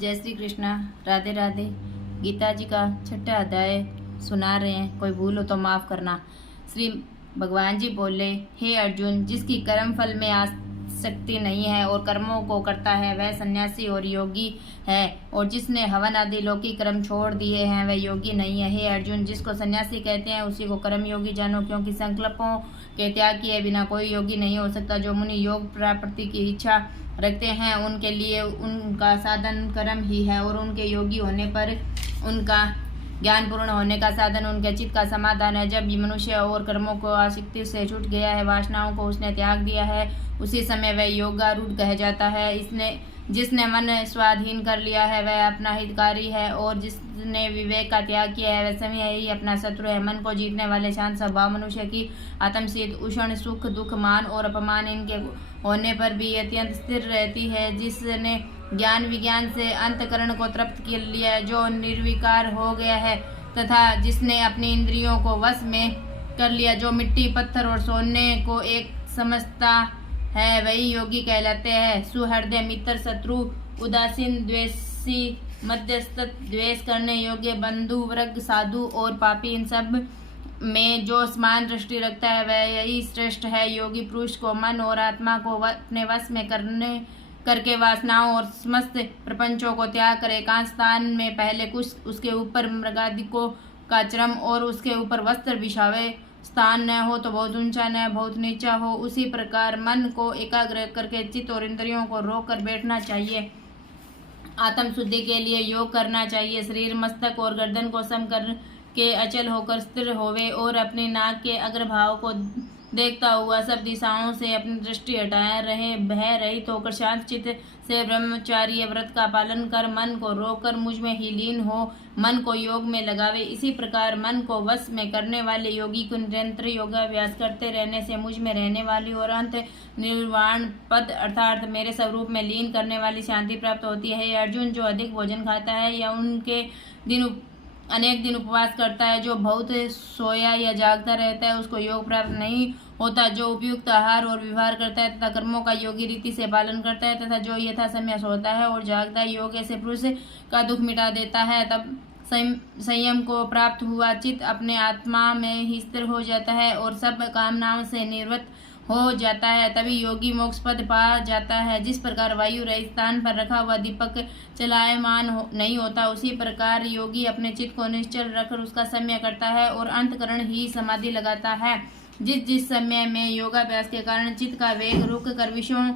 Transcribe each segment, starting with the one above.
जय श्री कृष्णा। राधे राधे। गीता जी का 6वां अध्याय सुना रहे हैं, कोई भूल हो तो माफ करना। श्री भगवान जी बोले, हे अर्जुन, जिसकी कर्म फल में आसक्ति नहीं है और कर्मों को करता है वह सन्यासी और योगी है, और जिसने हवन आदि लौकिक कर्म छोड़ दिए हैं वह योगी नहीं है। हे अर्जुन, जिसको सन्यासी कहते हैं उसी को कर्म योगी जानो, क्योंकि संकल्पों के त्याग किए बिना कोई योगी नहीं हो सकता। जो मुनि योग प्राप्ति की इच्छा रखते हैं उनके लिए उनका साधन कर्म ही है, और उनके योगी होने पर उनका ज्ञान पूर्ण होने का साधन उनके चित्त का समाधान है। जब मनुष्य और कर्मों को आसक्ति से छूट गया है, वासनाओं को उसने त्याग दिया है, उसी समय वह योगारूढ़ कह जाता है। जिसने मन स्वाधीन कर लिया है वह अपना हितकारी है, और जिसने विवेक का त्याग किया है वह समय ही अपना शत्रु है। मन को जीतने वाले शांत स्वभाव मनुष्य की आत्मशीत उष्ण सुख दुख मान और अपमान इनके होने पर भी अत्यंत स्थिर रहती है। जिसने ज्ञान विज्ञान से अंतकरण को तृप्त कर लिया है, जो निर्विकार हो गया है, तथा जिसने अपनी इंद्रियों को वश में कर लिया, जो मिट्टी पत्थर और सोने को एक समझता है, वही योगी कहलाते हैं। सुहृदय मित्र शत्रु उदासीन द्वेषी मध्यस्थ द्वेष करने योग्य बंधु वर्ग साधु और पापी, इन सब में जो समान दृष्टि रखता है वह यही श्रेष्ठ है। योगी पुरुष को मन और आत्मा को अपने वश में करके वासनाओं और समस्त प्रपंचों को त्याग कर एकांत स्थान में पहले कुछ उसके ऊपर मृगादिकों का चरम और उसके ऊपर वस्त्र बिछावे। स्थान न हो तो बहुत ऊंचा न बहुत नीचा हो, उसी प्रकार मन को एकाग्र करके चित्त और इंद्रियों को रोक कर बैठना चाहिए। आत्म शुद्धि के लिए योग करना चाहिए। शरीर मस्तक और गर्दन को सम कर के अचल होकर स्थिर होवे और अपने नाक के अग्रभाव को देखता हुआ सब दिशाओं से अपनी दृष्टि हटाए रहे। भय रहित होकर शांत चित्त से ब्रह्मचार्य व्रत का पालन कर मन को रोककर मुझ में ही लीन हो मन को योग में लगावे। इसी प्रकार मन को वश में करने वाले योगी को निरंतर योगाभ्यास करते रहने से मुझ में रहने वाली और अंत निर्वाण पद अर्थात मेरे स्वरूप में लीन करने वाली शांति प्राप्त होती है। अर्जुन, जो अधिक भोजन खाता है या उनके अनेक दिन उपवास करता है, जो बहुत सोया या जागता रहता है, उसको योग प्राप्त नहीं होता। जो उपयुक्त आहार और व्यवहार करता है तथा कर्मों का योगी रीति से पालन करता है तथा जो यथा समय सोता है और जागता है, योग ऐसे पुरुष का दुख मिटा देता है। तब संयम को प्राप्त हुआ चित्त अपने आत्मा में ही स्थिर हो जाता है और सब कामनाओं से निवृत्त हो जाता है। तभी योगी मोक्ष पद पा जाता है। जिस प्रकार वायु रहित स्थान पर रखा हुआ दीपक चलायमान नहीं होता, उसी प्रकार योगी अपने चित्त को निश्चल रखकर उसका सम्य करता है और अंतकरण ही समाधि लगाता है। जिस समय में योगाभ्यास के कारण चित्त का वेग रुक कर विषयों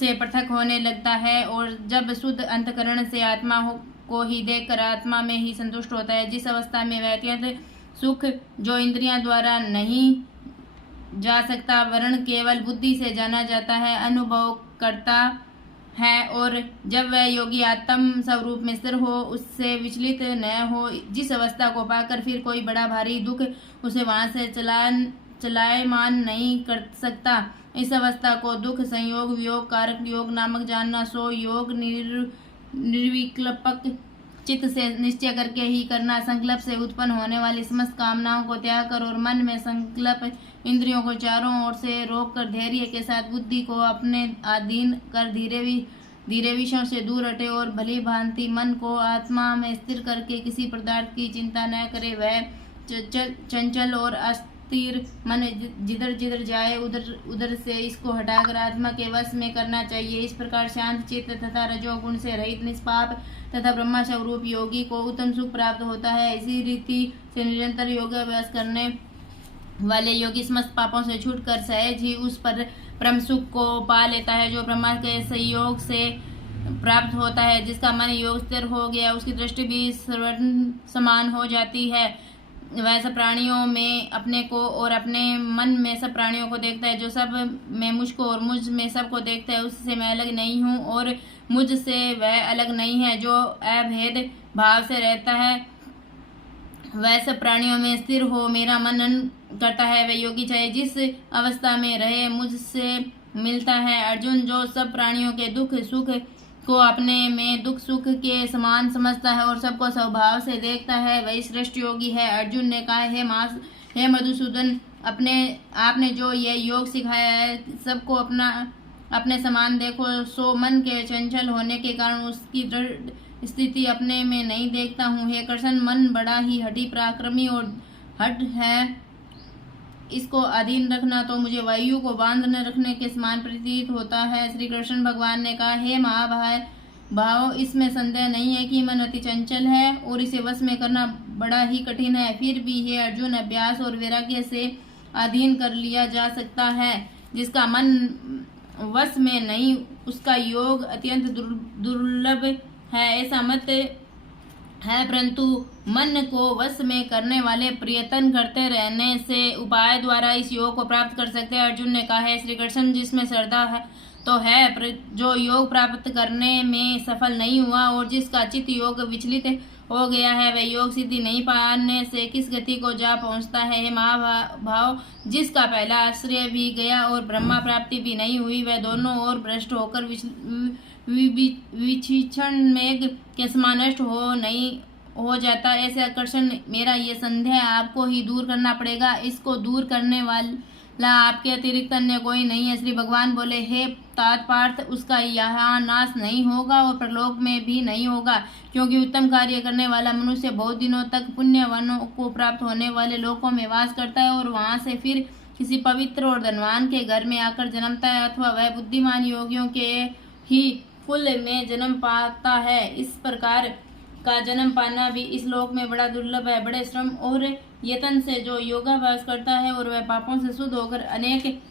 से पृथक होने लगता है और जब शुद्ध अंतकरण से आत्मा को ही देखकर आत्मा में ही संतुष्ट होता है, जिस अवस्था में वह अत्यंत सुख जो इंद्रियां द्वारा नहीं जा सकता वर्ण केवल बुद्धि से जाना जाता है, अनुभव करता है, और जब वह योगी आत्म स्वरूप में स्थिर हो उससे विचलित न हो, जिस अवस्था को पाकर फिर कोई बड़ा भारी दुख उसे वहां से चलायमान नहीं कर सकता, इस अवस्था को दुख संयोग वियोग कारक योग नामक जानना। सो योग निर्विकल्पक चित्त से निश्चय करके ही करना। संकल्प से उत्पन्न होने वाली समस्त कामनाओं को त्याग कर और मन में संकल्प इंद्रियों को चारों ओर से रोक कर धैर्य के साथ बुद्धि को अपने अधीन कर धीरे विषयों से दूर हटे और भली भांति मन को आत्मा में स्थिर करके किसी पदार्थ की चिंता न करे। वह चंचल और अस्थिर मन जिधर जिधर जाए उधर से इसको हटाकर आत्मा के वश में करना चाहिए। इस प्रकार शांत चित्त तथा रजोगुण से रहित निष्पाप तथा ब्रह्म स्वरूप योगी को उत्तम सुख प्राप्त होता है। इसी रीति से निरंतर योगाभ्यास करने वाले योगी समस्त पापों से छूटकर सहज ही उस पर परम सुख को पा लेता है जो ब्रह्मा के संयोग से प्राप्त होता है। जिसका मन योग स्थिर हो गया उसकी दृष्टि भी सर्वर्ण समान हो जाती है। वह सब प्राणियों में अपने को और अपने मन में सब प्राणियों को देखता है। जो सब में मुझको और मुझ में सबको देखता है उससे मैं अलग नहीं हूँ और मुझसे वह अलग नहीं है। जो अभेद भाव से रहता है वह सब प्राणियों में स्थिर हो मेरा मनन करता है, वह योगी चाहे जिस अवस्था में रहे मुझसे मिलता है। अर्जुन, जो सब प्राणियों के दुख सुख को अपने में दुख सुख के समान समझता है और सबको स्वभाव से देखता है, वही श्रेष्ठ योगी है। अर्जुन ने कहा, हे मधुसूदन, आपने जो यह योग सिखाया है सबको अपने समान देखो, सो मन के चंचल होने के कारण उसकी दृढ़ स्थिति अपने में नहीं देखता हूँ। हे कृष्ण, मन बड़ा ही हठी पराक्रमी और हठ है, इसको अधीन रखना तो मुझे वायु को बांधने रखने के समान प्रतीत होता है। श्री कृष्ण भगवान ने कहा, हे महाभाव, इसमें संदेह नहीं है कि मन अति चंचल है और इसे वश में करना बड़ा ही कठिन है। फिर भी हे अर्जुन, अभ्यास और वैराग्य से अधीन कर लिया जा सकता है। जिसका मन वश में नहीं, उसका योग अत्यंत दुर्लभ है, ऐसा मत है, परंतु मन को वश में करने वाले प्रयत्न करते रहने से उपाय द्वारा इस योग को प्राप्त कर सकते हैं। अर्जुन ने कहा, है श्री कृष्ण, जिसमें श्रद्धा है तो है, जो योग प्राप्त करने में सफल नहीं हुआ और जिसका चित्त योग विचलित हो गया है, वह योग सिद्धि नहीं पाने से किस गति को जा पहुंचता है। हे महाभाव, जिसका पहला आश्रय भी गया और ब्रह्मा प्राप्ति भी नहीं हुई, वह दोनों ओर भ्रष्ट होकर विचक्षण मेघ के समान नष्ट हो जाता। ऐसे आकर्षण मेरा ये संदेह आपको ही दूर करना पड़ेगा। इसको दूर करने वाला आपके अतिरिक्त अन्य कोई नहीं है। श्री भगवान बोले, हे तात पार्थ, उसका यहाँ नाश नहीं होगा और परलोक में भी नहीं होगा, क्योंकि उत्तम कार्य करने वाला मनुष्य बहुत दिनों तक पुण्यवानों को प्राप्त होने वाले लोकों में वास करता है और वहां से फिर किसी पवित्र और धनवान के घर में आकर जन्मता है, अथवा वह बुद्धिमान योगियों के ही कुल में जन्म पाता है। इस प्रकार का जन्म पाना भी इस लोक में बड़ा दुर्लभ है। बड़े श्रम और यत्न से जो योगाभ्यास करता है और वह पापों से शुद्ध होकर अनेक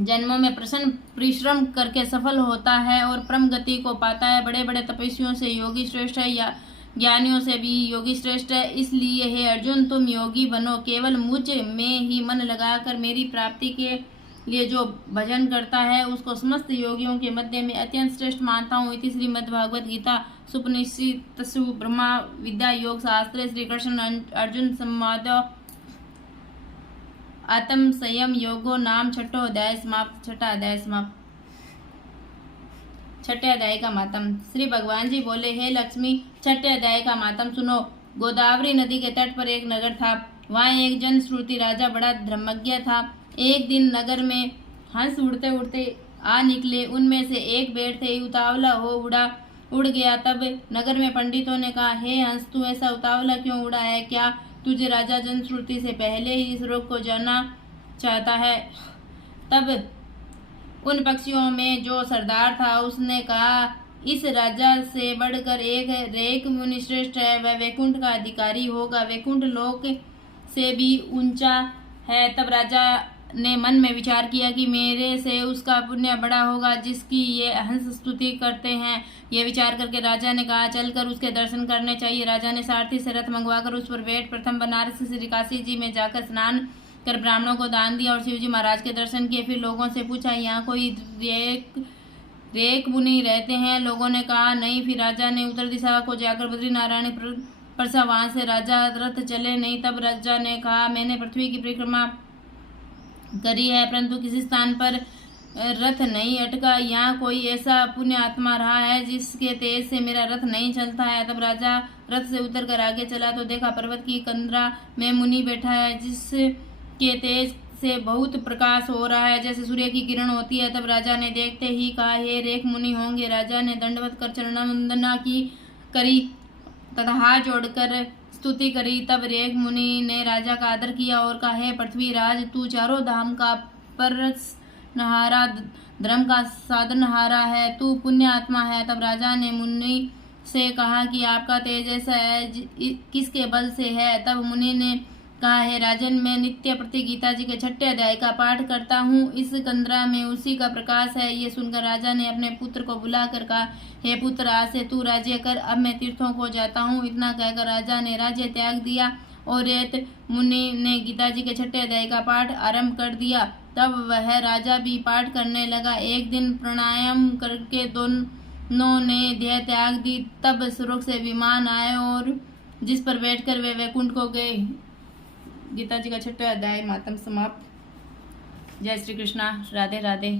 जन्मों में प्रसन्न परिश्रम करके सफल होता है और परम गति को पाता है। बड़े बड़े तपस्वियों से योगी श्रेष्ठ है या ज्ञानियों से भी योगी श्रेष्ठ है। इसलिए हे अर्जुन, तुम योगी बनो, केवल मुझ में ही मन लगाकर मेरी प्राप्ति के लिए जो भजन करता है उसको समस्त योगियों के मध्य में अत्यंत श्रेष्ठ मानता हूँ। इति श्रीमद् भागवत गीता सुपनिषत्सु ब्रह्मा विद्या योग शास्त्रे श्री कृष्ण अर्जुन संवाद आत्म संयम योगो नाम छठो अध्याय समाप्त। छठा अध्याय समाप्त। छठे अध्याय का मातम। श्री भगवान जी बोले, हे लक्ष्मी, छठे अध्याय का मातम सुनो। गोदावरी नदी के तट पर एक नगर था। वहाँ एक जन श्रुति राजा बड़ा धर्मज्ञ था। एक दिन नगर में हंस उड़ते उड़ते आ निकले। उनमें से एक पेड़ से उतावला हो उड़ गया। तब नगर में पंडितों ने कहा, हे हंस, तू ऐसा उतावला क्यों उड़ा है? क्या तुझे राजा जनश्रुति से पहले ही इस रोग को जानना चाहता है? तब उन पक्षियों में जो सरदार था उसने कहा, इस राजा से बढ़कर एक रेक मुनि श्रेष्ठ है, वह वैकुंठ का अधिकारी होगा, वैकुंठ लोक से भी ऊंचा है। तब राजा ने मन में विचार किया कि मेरे से उसका पुण्य बड़ा होगा जिसकी ये हंस स्तुति करते हैं। यह विचार करके राजा ने कहा, चलकर उसके दर्शन करने चाहिए। राजा ने सारथी से रथ मंगवाकर उस पर बैठ प्रथम बनारस श्री काशी जी में जाकर स्नान कर ब्राह्मणों को दान दिया और शिवजी महाराज के दर्शन किए। फिर लोगों से पूछा, यहाँ कोई रेक मुनि रहते हैं? लोगों ने कहा नहीं। फिर राजा ने उत्तर दिशा को जाकर बद्रीनारायण परसा, वहां से राजा रथ चले नहीं। तब राजा ने कहा, मैंने पृथ्वी की परिक्रमा करी है परंतु किसी स्थान पर रथ नहीं अटका। यहाँ कोई ऐसा पुण्य आत्मा रहा है जिसके तेज से मेरा रथ नहीं चलता है? तब राजा रथ से उतरकर आगे चला तो देखा पर्वत की कंदरा में मुनि बैठा है जिसके तेज से बहुत प्रकाश हो रहा है जैसे सूर्य की किरण होती है। तब राजा ने देखते ही कहा, हे रेक मुनि होंगे। राजा ने दंडवत कर चरणवंदना करी तथा हाथ जोड़कर स्तुति करी। तब रेक मुनि ने राजा का आदर किया और कहा, हे पृथ्वीराज, तू चारों धाम का परसनहारा, धर्म का साधनहारा है, तू पुण्य आत्मा है। तब राजा ने मुनि से कहा कि आपका तेज ऐसा है किसके बल से है? तब मुनि ने कहा, है राजन, मैं नित्य प्रति गीता जी के छठे अध्याय का पाठ करता हूँ। इस कंदरा में उसी का प्रकाश है। ये सुनकर राजा ने अपने पुत्र को बुलाकर कहा, हे पुत्र, आज से तू राज्य कर, अब मैं तीर्थों को जाता हूँ। इतना कहकर राजा ने राज्य त्याग दिया और रेत मुनि ने गीता जी के छठे अध्याय का पाठ आरंभ कर दिया। तब वह राजा भी पाठ करने लगा। एक दिन प्राणायाम करके दोनों ने देह त्याग दी। तब स्वर्ग से विमान आए और जिस पर बैठकर वे वैकुंठ को गए। गीता जी का छठा अध्याय मातम समाप्त। जय श्री कृष्णा। राधे राधे।